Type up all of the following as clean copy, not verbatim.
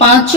5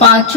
5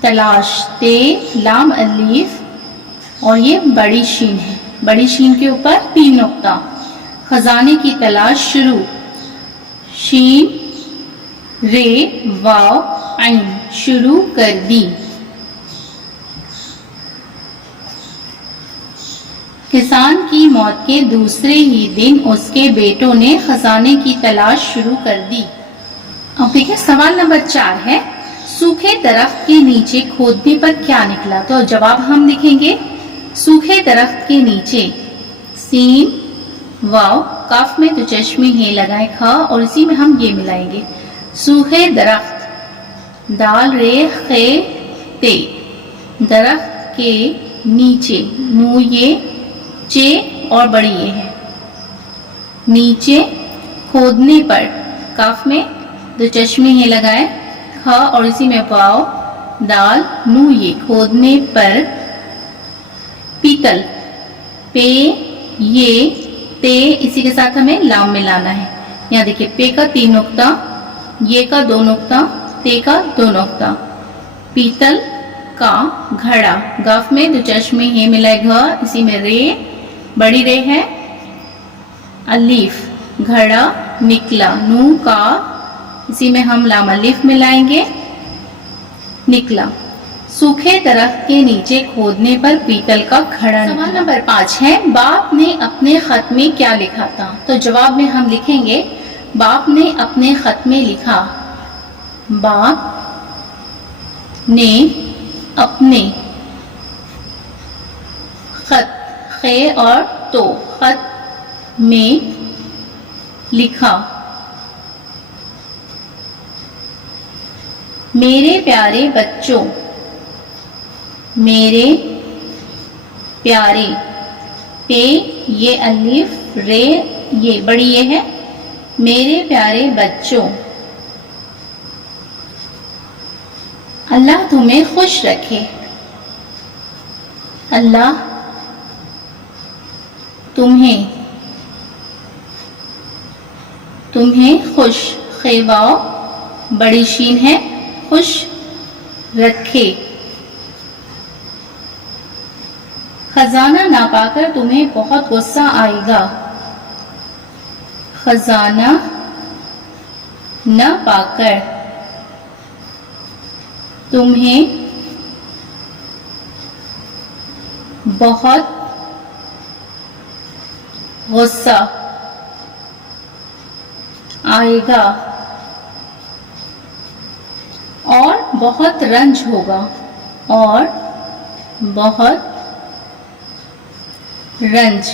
تلاش تے لام الف اور یہ بڑی شین ہے، بڑی شین کے اوپر 3 نقطہ. خزانے کی تلاش شروع، شین رے واو عین، شروع کر دی. کسان کی موت کے دوسرے ہی دن اس کے بیٹوں نے خزانے کی تلاش شروع کر دی. اب دیکھیں سوال نمبر 4 ہے، سوکھے درخت کے نیچے کھودنے پر کیا نکلا؟ تو جواب ہم لکھیں گے سوکھے درخت کے نیچے، سین واو کاف میں تو چشمی ہے لگائیں کھا اور اسی میں ہم یہ ملائیں گے، سوکھے درخت دال رے خے تے، درخت کے نیچے، نو یہ چے اور بڑی یہ ہے، نیچے کھودنے پر کاف میں دو چشمے ہیں لگائے کھا اور اسی میں واو دال نو یہ کھودنے پر، پیتل پے یہ تے اسی کے ساتھ ہمیں لام ملانا ہے. یہاں دیکھیں پے کا 3 نقطہ، یہ کا 2 نقطہ، تے کا 2 نقطہ. پیتل کا گھڑا، گاف میں دو چشمے ہیں ملائے گھا، اسی میں رے بڑی رے ہے، الف گھڑا نکلا، نو کا اسی میں ہم لام الف ملائیں گے، نکلا. سوکھے درخت کے نیچے کھودنے پر پیتل کا گھڑا. سوال نمبر 5 ہے، باپ نے اپنے خط میں کیا لکھا تھا؟ تو جواب میں ہم لکھیں گے باپ نے اپنے خط میں لکھا، باپ نے اپنے خط خے اور تو خط میں لکھا، میرے پیارے بچوں، میرے پیارے، پے یہ الف رے یہ بڑی یہ ہے، میرے پیارے بچوں، اللہ تمہیں خوش رکھے، اللہ تمہیں خوش، خیواؤ بڑی شین ہے، خوش رکھے. خزانہ نہ پا کر تمہیں بہت غصہ آئے گا، خزانہ نہ پا کر تمہیں بہت غصہ آئے گا اور بہت رنج ہوگا، اور بہت رنج،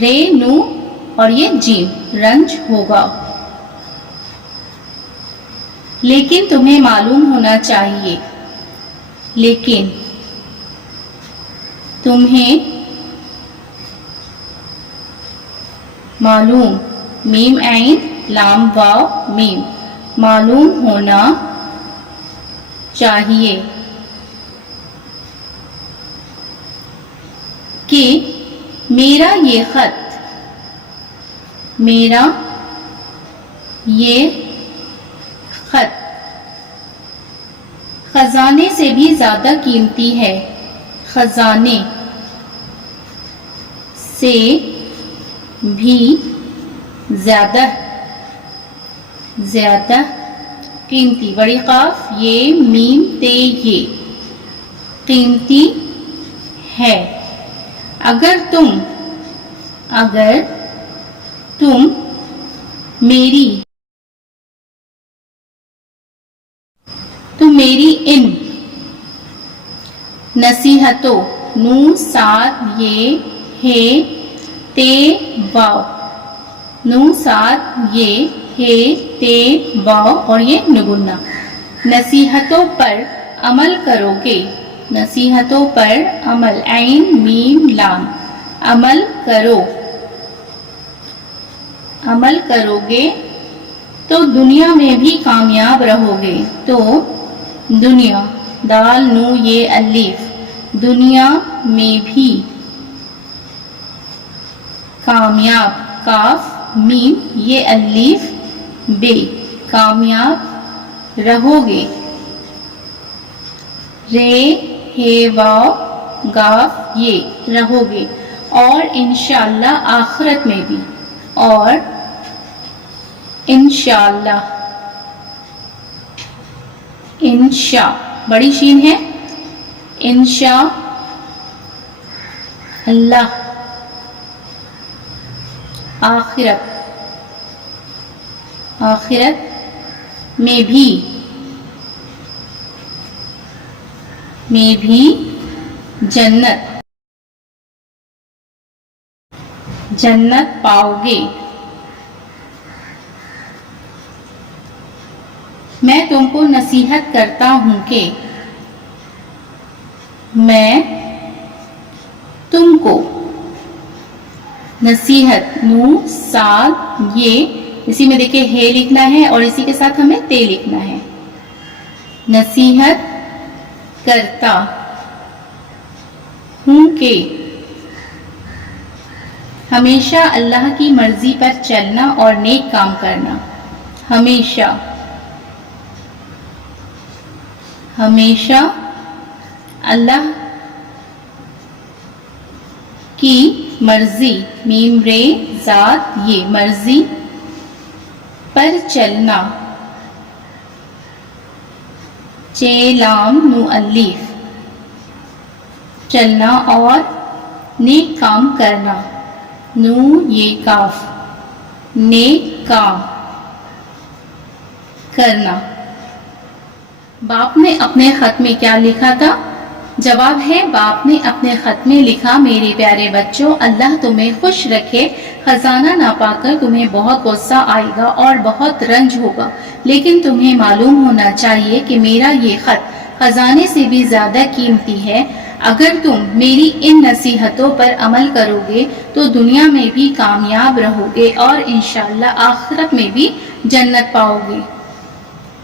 رے نو اور یہ جیم، رنج ہوگا. لیکن تمہیں معلوم ہونا چاہیے، لیکن تمہیں معلوم، میم عین لام واو میم، معلوم ہونا چاہیے کہ میرا یہ خط، میرا یہ خط خزانے سے بھی زیادہ قیمتی ہے، خزانے سے بھی زیادہ قیمتی، بڑی قاف یہ میم تے یہ قیمتی ہے. اگر تم میری ان نصیحتوں، نون ساتھ یہ ہے تے واو، نون ساتھ یہ ہے تے واو اور یہ نگنا، نصیحتوں پر عمل کرو گے، نصیحتوں پر عمل عین میم لام، عمل کرو گے تو دنیا میں بھی کامیاب رہو گے. تو دنیا دال نو یہ الف، دنیا میں بھی کامیاب، کاف میم یہ الف بے، کامیاب رہو گے. رے ہے واو گاف یہ رہو گے، اور انشاءاللہ آخرت میں بھی، اور انشاءاللہ، انشاء بڑی شین ہے، انشاء اللہ، آخرت، آخرت میں بھی جنت، جنت پاؤ گے۔ میں تم کو نصیحت کرتا ہوں کہ، میں تم کو، نصیحت نون ساد یہ، اسی میں دیکھیں ہے لکھنا ہے اور اسی کے ساتھ ہمیں تے لکھنا ہے، نصیحت کرتا ہوں کہ ہمیشہ اللہ کی مرضی پر چلنا اور نیک کام کرنا، ہمیشہ، ہمیشہ اللہ کی مرضی، میم رے ذات یہ، مرضی پر چلنا، چے لام نو الف، چلنا اور نیک کام کرنا، نو یہ کاف، نیک کام کرنا۔ باپ نے اپنے خط میں کیا لکھا تھا؟ جواب ہے، باپ نے اپنے خط میں لکھا، میرے پیارے بچوں، اللہ تمہیں خوش رکھے، خزانہ نہ پا کر تمہیں بہت غصہ آئے گا اور بہت رنج ہوگا، لیکن تمہیں معلوم ہونا چاہیے کہ میرا یہ خط خزانے سے بھی زیادہ قیمتی ہے۔ اگر تم میری ان نصیحتوں پر عمل کرو گے تو دنیا میں بھی کامیاب رہو گے اور انشاءاللہ آخرت میں بھی جنت پاؤ گے۔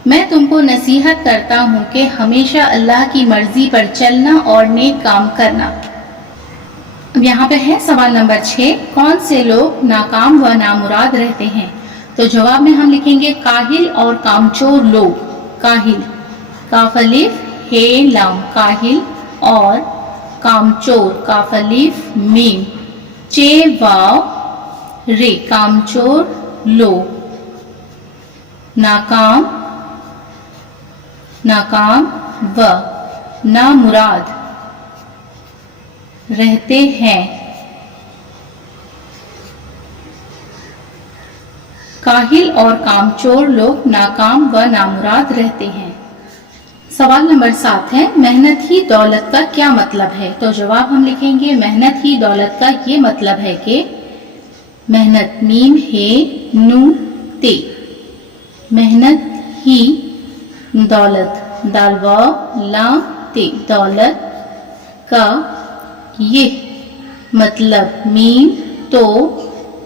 میں تم کو نصیحت کرتا ہوں کہ ہمیشہ اللہ کی مرضی پر چلنا اور نیک کام کرنا۔ اب یہاں پہ ہے سوال نمبر 6، کون سے لوگ ناکام و نامراد رہتے ہیں؟ تو جواب میں ہم لکھیں گے کاہل اور کامچور لوگ، کاہل، کاف الف ہے لام، کاہل اور کامچور، کاف الف میم، چے واو رے، کامچور لوگ، ناکام، ناکام و نامراد رہتے ہیں، کاہل اور کامچور لوگ ناکام و نامراد رہتے ہیں۔ سوال نمبر 7 ہے، محنت ہی دولت کا کیا مطلب ہے؟ تو جواب ہم لکھیں گے محنت ہی دولت کا یہ مطلب ہے کہ، محنت میم ہے نو تے، محنت ہی دولت، دال واو لام تے، دولت کا یہ مطلب، میم تو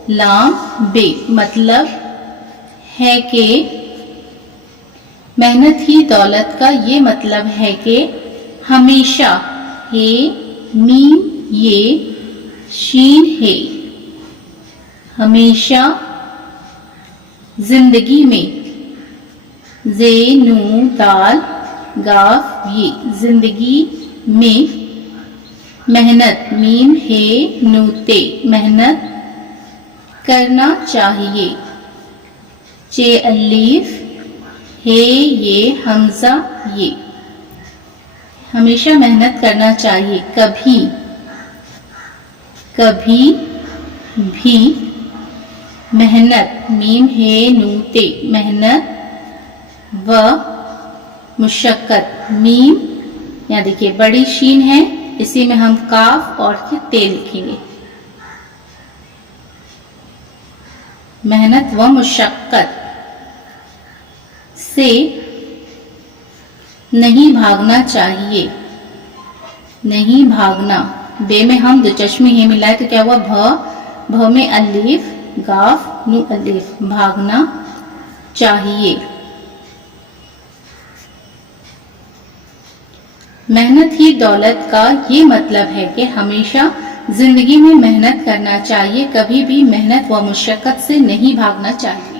لام بے، مطلب ہے کہ، محنت ہی دولت کا یہ مطلب ہے کہ ہمیشہ، ہے میم یہ شین ہے، ہمیشہ زندگی میں، زے نو دال گاف یہ، زندگی میں محنت میم ہے نو تے، محنت کرنا چاہیے، چے الف ہے یہ حمزہ یہ، ہمیشہ محنت کرنا چاہیے، کبھی، کبھی بھی محنت میم ہے نو تے، محنت و مشقت، میم یہاں دیکھیے بڑی شین ہے، اسی میں ہم کاف اور پھر تے لکھیں گے، محنت و مشقت سے نہیں بھاگنا چاہیے، نہیں بھاگنا، بے میں ہم دو چشمی ہی ملائے تو کیا ہوا، بھ میں الف گاف نو الف، بھاگنا چاہیے۔ محنت ہی دولت کا یہ مطلب ہے کہ ہمیشہ زندگی میں محنت کرنا چاہیے، کبھی بھی محنت و مشقت سے نہیں بھاگنا چاہیے۔